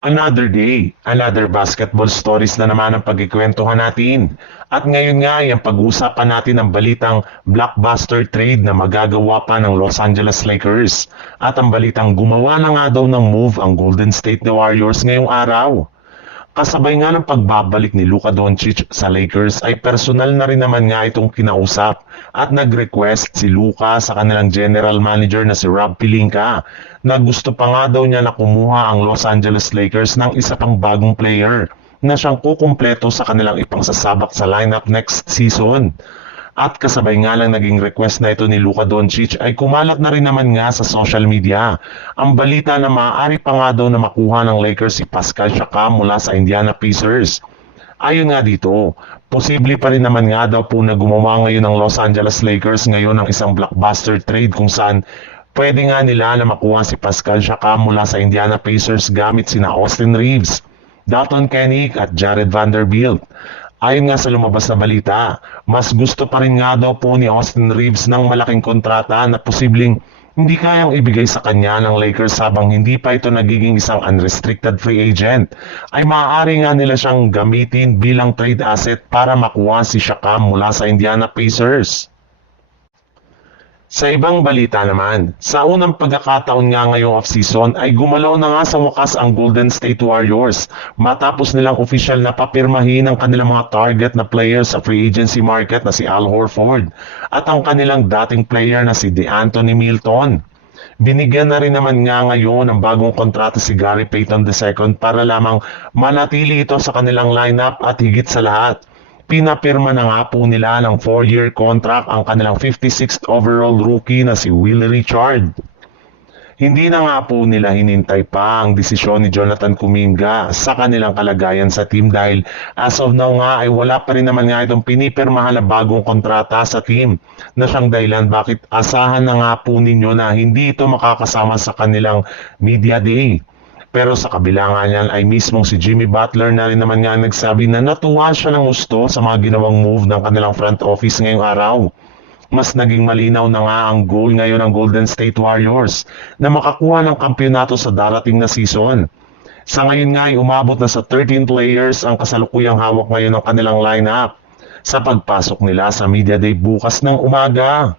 Another day, another basketball stories na naman ang pagkikwentuhan natin. At ngayon nga ay ang pag-uusapan natin ang balitang blockbuster trade na magagawa pa ng Los Angeles Lakers. At ang balitang gumawa na nga daw ng move ang Golden State Warriors ngayong araw. Kasabay nga ng pagbabalik ni Luka Doncic sa Lakers ay personal na rin naman nga itong kinausap at nag-request si Luka sa kanilang general manager na si Rob Pelinka na gusto pa nga daw niya na kumuha ang Los Angeles Lakers ng isa pang bagong player na siyang kukumpleto sa kanilang ipangsasabak sa lineup next season. At kasabay nga lang naging request na ito ni Luka Doncic ay kumalat na rin naman nga sa social media. Ang balita na maaari pa nga daw na makuha ng Lakers si Pascal Siakam mula sa Indiana Pacers. Ayon nga dito, posible pa rin naman nga daw po na gumawa ngayon ng Los Angeles Lakers ngayon ng isang blockbuster trade kung saan pwede nga nila na makuha si Pascal Siakam mula sa Indiana Pacers gamit sina Austin Reeves, Dalton Kenick at Jared Vanderbilt. Ayon nga sa lumabas na balita, mas gusto pa rin nga daw po ni Austin Reeves ng malaking kontrata na posibleng hindi kayang ibigay sa kanya ng Lakers habang hindi pa ito nagiging isang unrestricted free agent. Ay maaari nga nila siyang gamitin bilang trade asset para makuha si Siakam mula sa Indiana Pacers. Sa ibang balita naman, sa unang pagkakataon nga ngayong off-season ay gumalaw na nga sa wakas ang Golden State Warriors matapos nilang opisyal na papirmahin ang kanilang mga target na players sa free agency market na si Al Horford at ang kanilang dating player na si DeAnthony Milton. Binigyan na rin naman nga ngayon ng bagong kontrata si Gary Payton II para lamang manatili ito sa kanilang lineup at higit sa lahat. Pinapirma na nga po nila ng 4-year contract ang kanilang 56th overall rookie na si Will Richard. Hindi na nga po nila hinintay pa ang desisyon ni Jonathan Kuminga sa kanilang kalagayan sa team dahil as of now nga ay wala pa rin naman nga itong pinipirmahan na bagong kontrata sa team na siyang dahilan bakit asahan na nga po ninyo na hindi ito makakasama sa kanilang media day. Pero sa kabila nga niyan ay mismong si Jimmy Butler na rin naman nga nagsabi na natuwa siya ng gusto sa mga ginawang move ng kanilang front office ngayong araw. Mas naging malinaw na nga ang goal ngayon ng Golden State Warriors na makakuha ng kampyonato sa darating na season. Sa ngayon nga ay umabot na sa 13 players ang kasalukuyang hawak ngayon ng kanilang lineup sa pagpasok nila sa media day bukas ng umaga.